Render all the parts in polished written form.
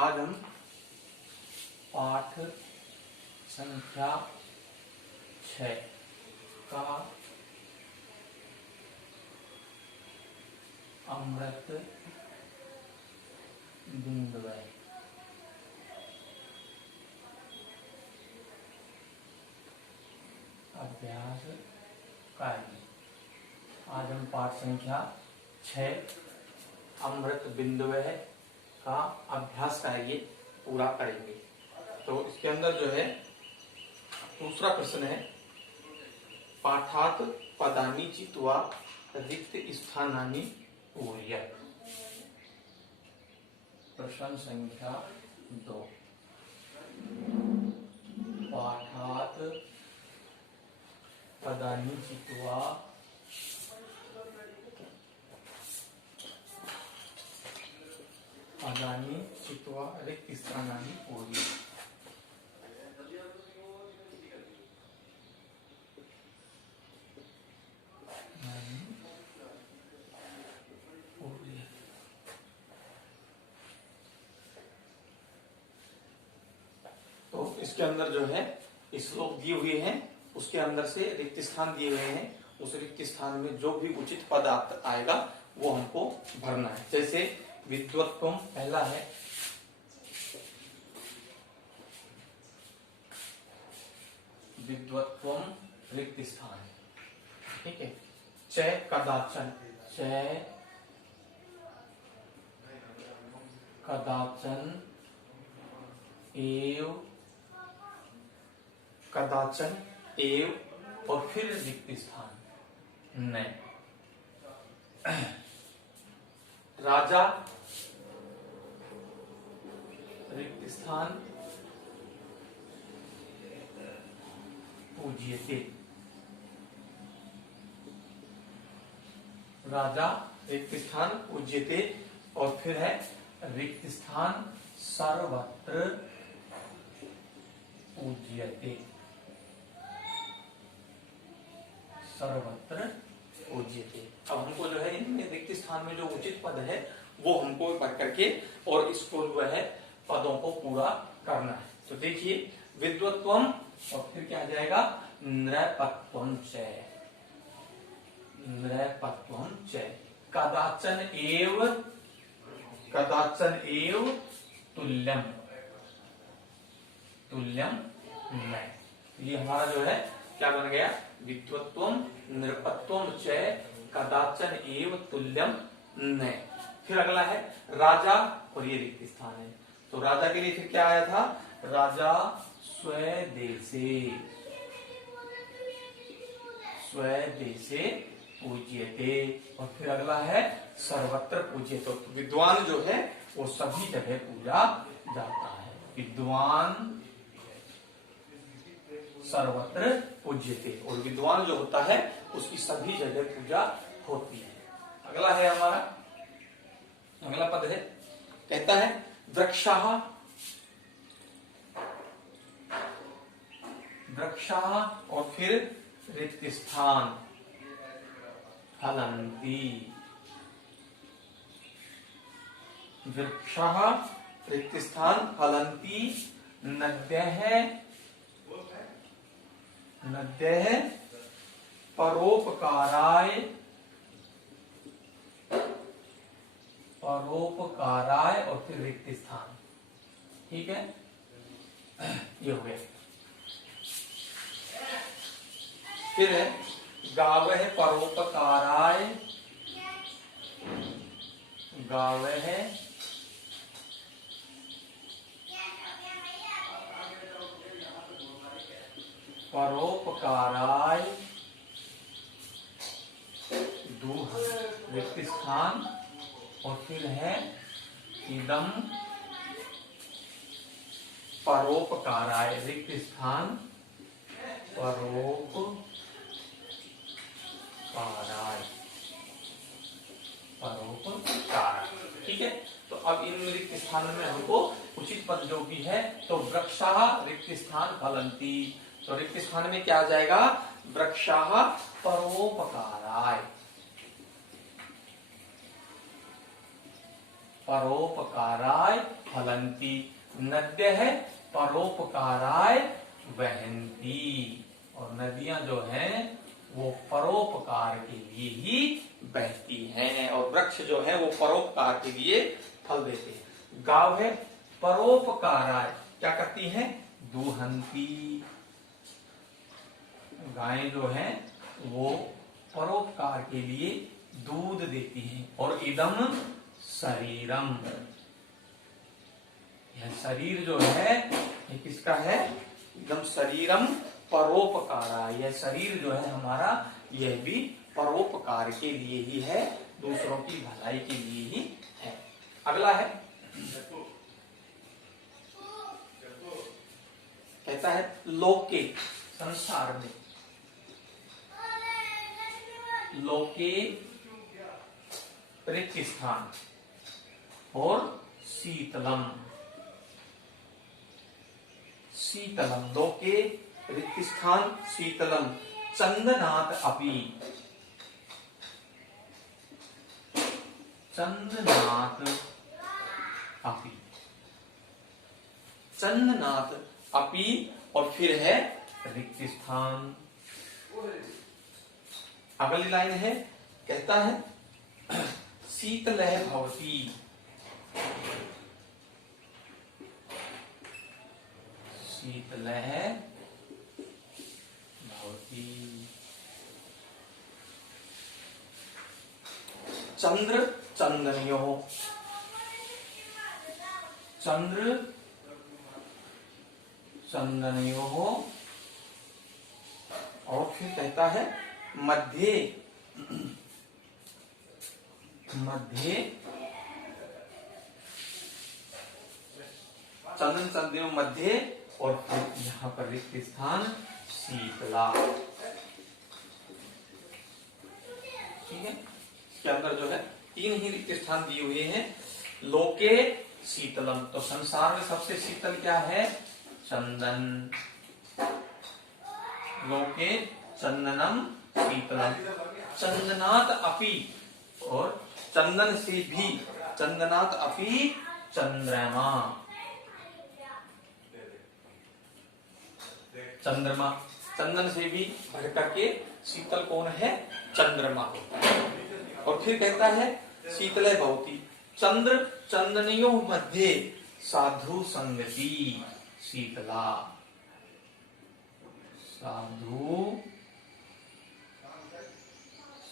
आज हम पाठ संख्या 6 का अमृत बिंदुवय अभ्यास कार्य। आज हम पाठ संख्या 6 अमृत बिंदुवय का अभ्यास कार्य पूरा करेंगे। तो इसके अंदर जो है दूसरा प्रश्न है, पाठात पदानि चित्वा रिक्त स्थानानि पूरयत्। प्रश्न संख्या 2, पाठात पदानि चित्वा रिक्त स्थानानि पूरयत्। तो इसके अंदर जो है श्लोक दिए हुए हैं, उसके अंदर से रिक्त स्थान दिए हुए हैं। उस रिक्त स्थान में जो भी उचित पद आएगा वो हमको भरना है। जैसे विद्वत्वम पहला है, विद्वत्वम रिक्त स्थान, ठीक है। च कदाचन, च कदाचन एव, कदाचन एव और फिर रिक्त स्थान न। राजा रिक्त स्थान पूज्यते, राजा रिक्त स्थान पूज्यते और फिर है रिक्त स्थान सर्वत्र पूज्यते, सर्वत्र पूज्यते। अब हमको जो है इनमें रिक्त स्थान में जो उचित पद है वो हमको पढ़ करके और इसको जो है पदों को पूरा करना है। तो देखिए विद्वत्वम और फिर क्या आ जाएगा, नृपत्वम च, नृपत्वम च। कदाचन एव, कदाचन एव तुल्यम, तुल्यम न। ये हमारा जो है क्या बन गया, विद्वत्वम नृपत्वम च कदाचन एव तुल्यम न। फिर अगला है राजा और ये रिक्त स्थान है। तो राजा के लिए फिर क्या आया था, राजा स्वदेशे, स्वदेशे पूज्यते और फिर अगला है सर्वत्र पूज्यते। तो विद्वान जो है वो सभी जगह पूजा जाता है, विद्वान सर्वत्र पूज्यते, और विद्वान जो होता है उसकी सभी जगह पूजा होती है। अगला है हमारा, अगला पद है, कहता है वृक्षाः, वृक्षाः और फिर रिक्त स्थान फलन्ति, वृक्षाः रिक्त स्थान फलन्ति नद्यः, नद्यः परोपकाराय, परोपकाराय और फिर रिक्त स्थान, ठीक है। ये हो गया। फिर है गावः परोपकाराय, गावः परोपकाराय दूह रिक्त स्थान और फिर है इदम परोपकाराय रिक्त स्थान परोपकाराय, परोपकाराय, ठीक है। तो अब इन रिक्त स्थान में हमको उचित पद जो भी है, तो वृक्षाः रिक्त स्थान फलन्ति, तो रिक्त स्थान में क्या आ जाएगा, वृक्षाः परोपकाराय, परोपकाराय फलंती। नद्य है परोपकाराय वहंती। और नदियां जो हैं वो परोपकार के लिए ही बहती हैं, और वृक्ष जो है वो परोपकार के लिए फल देते हैं। गाव है परोपकाराय, क्या करती हैं? दुहंती। गायें जो हैं वो परोपकार के लिए दूध देती हैं। और इदम शरीरम, यह शरीर जो है ये किसका है? इदम शरीरम परोपकारा, यह शरीर जो है हमारा यह भी परोपकार के लिए ही है, दूसरों की भलाई के लिए ही है। अगला है, कहता है लोके, संसार में, लोके रिक्त स्थान और शीतलम। शीतलम, लोके रिक्त स्थान शीतलम चंदनात् अपि। चंदनात् अपि, चंदनात् अपि, और फिर है रिक्त स्थान। अगली लाइन है, कहता है शीतलः भवति। शीतलः भवति। चंद्र चंदनयोः, चंद्र चंदनयोः। और फिर कहता है मध्ये, मध्ये चंदन चंदनयोः मध्ये, और फिर यहाँ पर रिक्त स्थान शीतला। ठीक है, इसके अंदर जो है तीन ही रिक्त स्थान दिए हुए हैं। लोके शीतलम, तो संसार में सबसे शीतल क्या है? चंदन। लोके चंदनम शीतलम चंदनात् अपि, और चंदन से भी, चंदनात् अपि चंद्रमा। चंद्रमा, चंदन से भी बढ़ करके शीतल कौन है? चंद्रमा। और फिर कहता है शीतलः भवति। चंद्र चंदनयोः मध्ये साधु संगति शीतला। साधु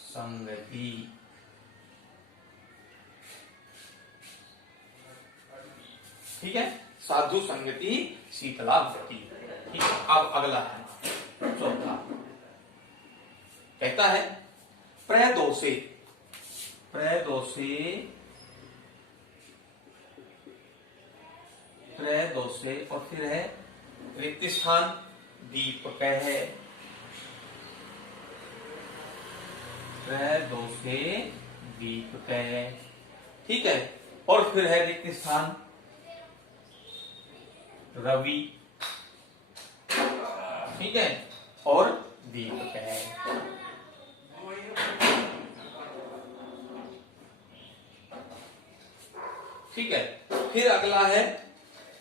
संगति। ठीक है, साधु संगति शीतला भवति। ठीक है, अब अगला है चौथा, कहता है प्रदोषे। प्रदोषे, प्रदोषे, और फिर है रिक्त स्थान दीपक है। प्रदोषे दीपक है। ठीक है, और फिर है रिक्त स्थान रवि। ठीक है, और दीपक है। ठीक है, फिर अगला है,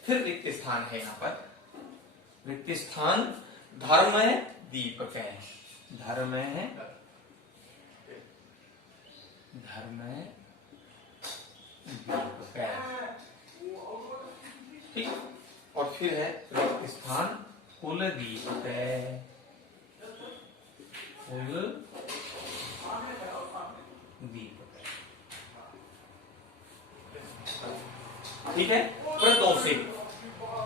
फिर रिक्त स्थान है। यहाँ पर रिक्त स्थान धर्म है, दीपक है। धर्म है, धर्म है, दीपक है। ठीक, और फिर है रिक्त स्थान कुल दीपक है। कुल दीपक है। ठीक है, प्रदोषे,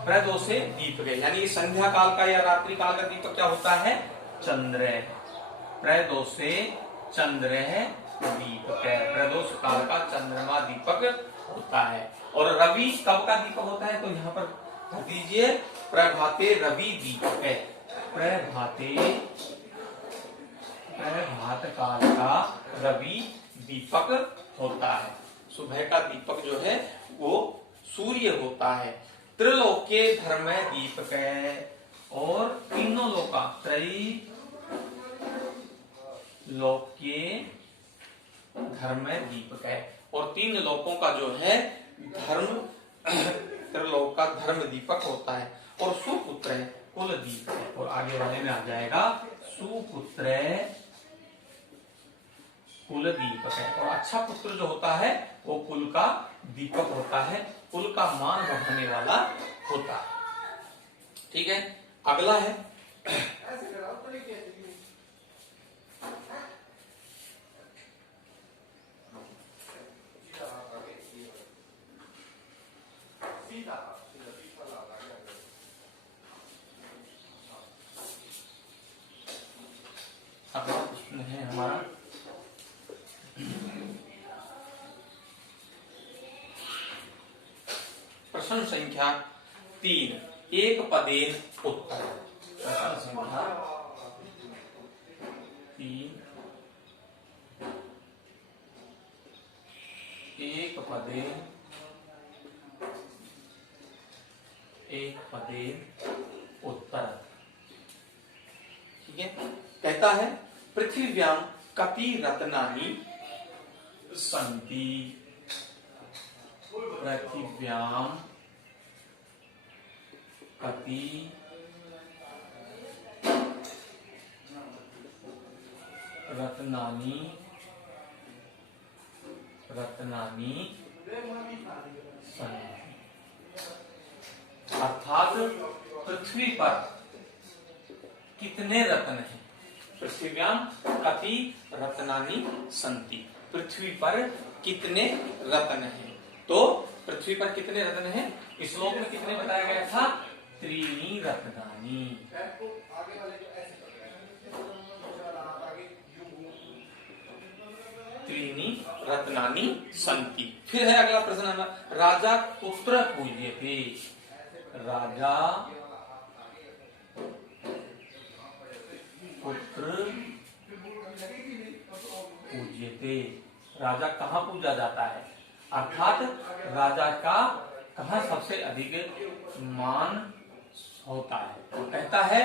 प्रदोषे दीपक है, यानी संध्या काल का या रात्रि काल का दीपक क्या होता है? चंद्र है। प्रदोषे चंद्र है, दीपक है। प्रदोष काल का चंद्रमा दीपक होता है। और रवि कब का दीपक होता है? तो यहाँ पर दीजिए प्रभाते रवि दीपक है। प्रभाते, प्रभात काल का रवि दीपक होता है। सुबह का दीपक जो है वो सूर्य होता है। त्रिलोके धर्म दीपक है, और तीनों लोका, त्रयी लोके धर्म दीपक है, और तीन लोकों का जो है धर्म त्रिलोक का धर्म दीपक होता है। और सुपुत्र कुल दीप है। और आगे वाले में आ जाएगा सुपुत्र कुल दीपक है। और अच्छा पुत्र जो होता है वो कुल का दीपक होता है, कुल का मान बढ़ाने वाला होता है। ठीक है, अगला है अगला प्रश्न है हमारा प्रश्न संख्या 3, एक पदेन उत्तर। प्रश्न संख्या 3, एक पदेन उत्तर। ठीक है, कहता है पृथ्व्याम कति रत्नानि सन्ति। पृथ्व्याम कति रत्नानि सन्ति। अर्थात पृथ्वी पर कितने रत्न हैं। पृथ्व्याम कति रत्नानि सन्ति, पृथ्वी पर कितने रत्न हैं। तो पृथ्वी पर कितने रत्न हैं, इस श्लोक में कितने बताया गया था, त्रीणि रत्नानि। त्रीणि रत्नानि सन्ति। फिर है अगला प्रश्न, राजा पुत्र पूज्यते। राजा पुत्र पूज्यते, राजा कहाँ पूजा जाता है, अर्थात राजा का कहाँ सबसे अधिक मान होता है। तो कहता है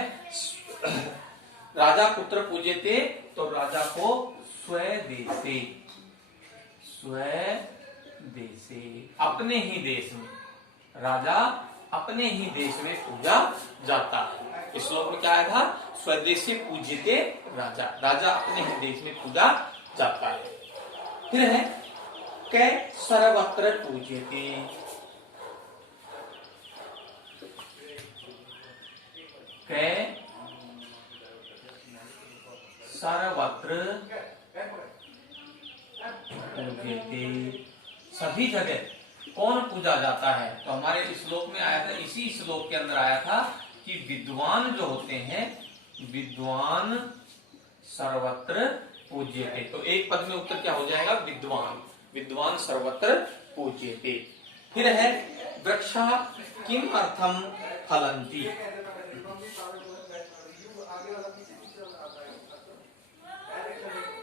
राजा पुत्र पूज्यते, तो राजा को स्वदेशे, स्वदेशे अपने ही देश में, राजा अपने ही देश में पूजा जाता है। इस श्लोक में क्या आया था, स्वदेशी पूज्यते राजा, राजा अपने ही देश में पूजा जाता है। फिर है कै सर्वत्र पूज्यते। कै सर्वत्र पूज्यते, सभी जगह कौन पूजा जाता है। तो हमारे इस श्लोक में आया था, इसी श्लोक के अंदर आया था कि विद्वान जो होते हैं, विद्वान सर्वत्र पूज्यते। तो एक पद में उत्तर क्या हो जाएगा, विद्वान, विद्वान सर्वत्र पूज्यते। फिर है वृक्षा किम अर्थम फलन्ति।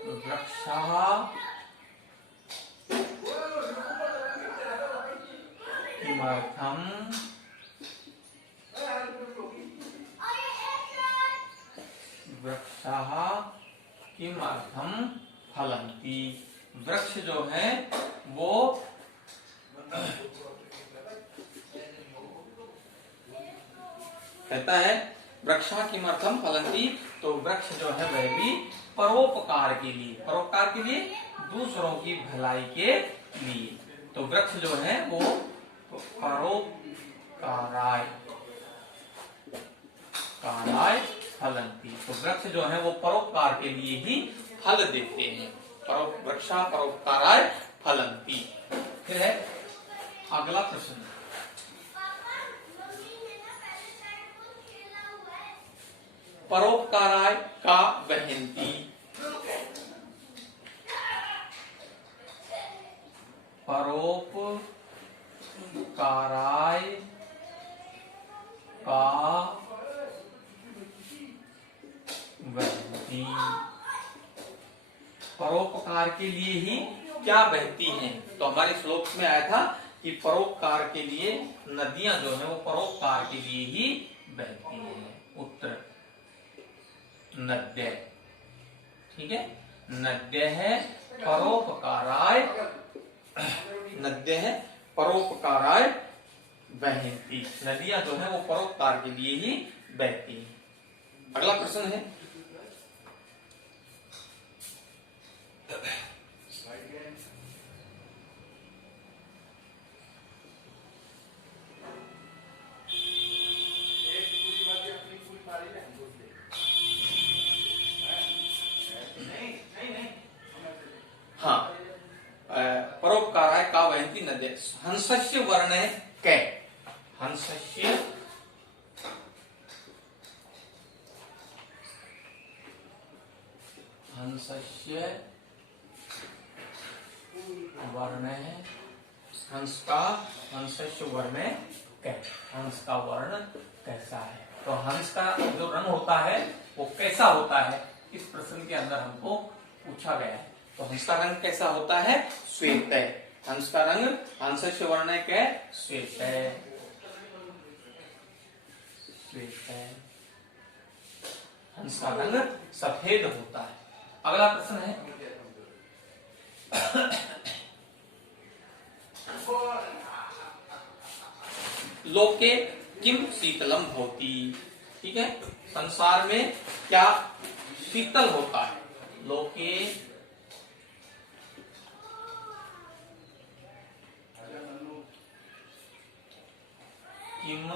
वृक्षा किमर्थम वृक्षः किमर्थम फलन्ति। वृक्ष जो है वो कहता है वृक्षा किमर्थम फलन्ति, तो वृक्ष जो है वह भी परोपकार के लिए, परोपकार के लिए दूसरों की भलाई के लिए। तो वृक्ष जो है वो परोपकाराय फलन्ति, तो वृक्ष जो है वो परोपकार के लिए ही फल देते हैं। वृक्षा परोपकाराय फलन्ति। फिर है अगला प्रश्न, परोपकाराय का वहन्ति। परोपकाराय का वहन्ति, परोपकार के लिए ही क्या बहती हैं। तो हमारे श्लोक में आया था कि परोपकार के लिए नदियां जो है वो परोपकार के लिए ही बहती हैं। उत्तर नद्य, ठीक है, नद्य है परोपकाराय, नद्य है परोपकाराय वहंती। नदियां जो है वो परोपकार के लिए ही बहती हैं। अगला प्रश्न है, हाँ, परोपकाराय का वहंती नद्य। हंसस्य वर्ण है कै, हंसस्य वर्ण है, हंसस्य वर्ण कै, हंस का वर्ण कैसा है। तो हंस का जो रंग होता है वो कैसा होता है, इस प्रश्न के अंदर हमको पूछा गया है। तो हंस का रंग कैसा होता है, श्वेत है। हंस का रंग, हंसस्य वर्ण क्या है, श्वेत है, श्वेत है। हंस का रंग सफेद होता है। अगला प्रश्न है, लोके किम शीतलम भवति। ठीक है, संसार में क्या शीतल होता है। लोके किम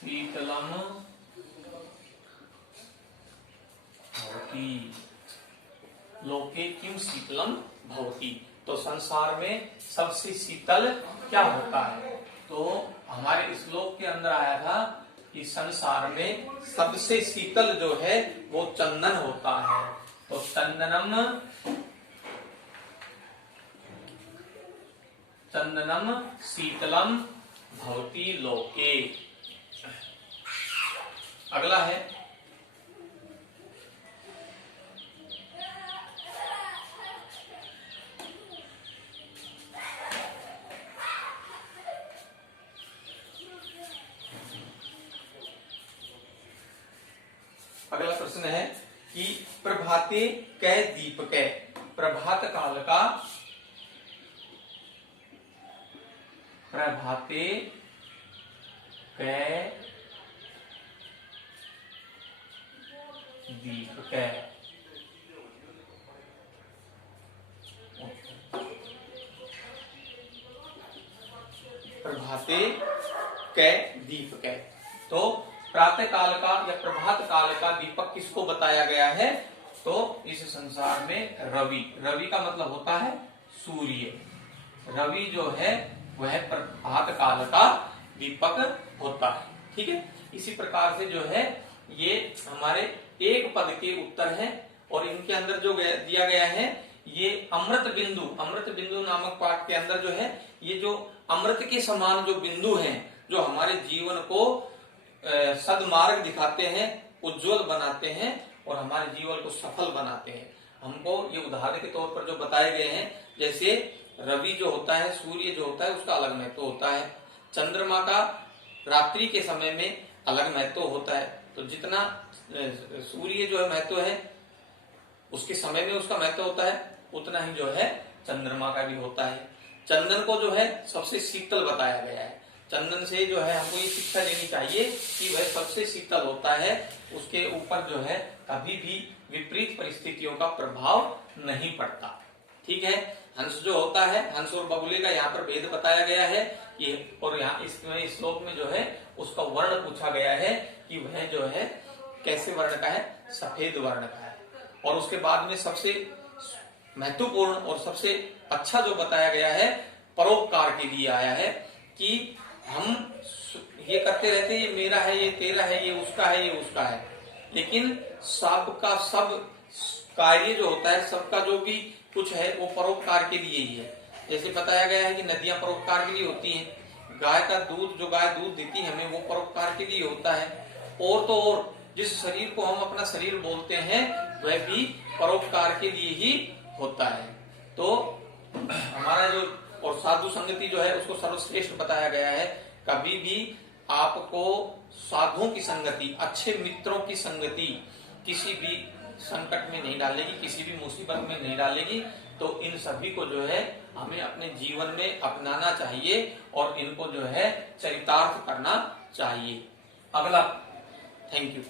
शीतलम भवति। लोके किम शीतलम भवति। तो संसार में सबसे शीतल क्या होता है। तो हमारे इस श्लोक के अंदर आया था कि संसार में सबसे शीतल जो है वो चंदन होता है। तो चंदनम शीतलम भवति लोके। अगला है, अगला प्रश्न है कि प्रभाते कै दीपकै। प्रभात काल का, प्रभाते कै दीपकै। प्रभाते कै दीपकै। तो प्रातः काल का या प्रभात काल का दीपक किसको बताया गया है। तो इस संसार में रवि, रवि का मतलब होता है सूर्य। रवि जो है वह प्रभात काल का दीपक होता है। ठीक है, इसी प्रकार से जो है ये हमारे एक पद के उत्तर हैं और इनके अंदर जो दिया गया है ये अमृत बिंदु, अमृत बिंदु नामक पाठ के अंदर जो है ये जो अमृत के समान जो बिंदु हैं जो हमारे जीवन को सदमार्ग दिखाते हैं, उज्जवल बनाते हैं और हमारे जीवन को सफल बनाते हैं। हमको ये उदाहरण के तौर पर जो बताए गए हैं, जैसे रवि जो होता है, सूर्य जो होता है उसका अलग महत्व होता है, चंद्रमा का रात्रि के समय में अलग महत्व होता है। तो जितना सूर्य जो है महत्व है उसके समय में उसका महत्व होता है, उतना ही जो है चंद्रमा का भी होता है। चंदन को जो है सबसे शीतल बताया गया है। चंदन से जो है हमको ये शिक्षा लेनी चाहिए कि वह सबसे शीतल होता है, उसके ऊपर जो है कभी भी विपरीत परिस्थितियों का प्रभाव नहीं पड़ता। ठीक है, हंस जो होता है, हंस और बगुले का यहाँ पर भेद बताया गया है ये, और यहाँ इसमें श्लोक में जो है उसका वर्ण पूछा गया है कि वह जो है कैसे वर्ण का है, सफेद वर्ण का है। और उसके बाद में सबसे महत्वपूर्ण और सबसे अच्छा जो बताया गया है परोपकार के लिए आया है कि हम ये करते रहते हैं, ये मेरा है, ये तेरा है, ये उसका है, ये उसका है, लेकिन सबका सब कार्य जो होता है, सबका जो भी कुछ है वो परोपकार के लिए ही है। जैसे बताया गया है कि नदियां परोपकार के लिए होती हैं, गाय का दूध जो गाय दूध देती है हमें वो परोपकार के लिए होता है, और तो और जिस शरीर को हम अपना शरीर बोलते हैं वह भी परोपकार के लिए ही होता है। तो हमारा जो और साधु संगति जो है उसको सर्वश्रेष्ठ बताया गया है। कभी भी आपको साधुओं की संगति, अच्छे मित्रों की संगति किसी भी संकट में नहीं डालेगी, किसी भी मुसीबत में नहीं डालेगी, तो इन सभी को जो है हमें अपने जीवन में अपनाना चाहिए और इनको जो है चरितार्थ करना चाहिए। अगला, थैंक यू।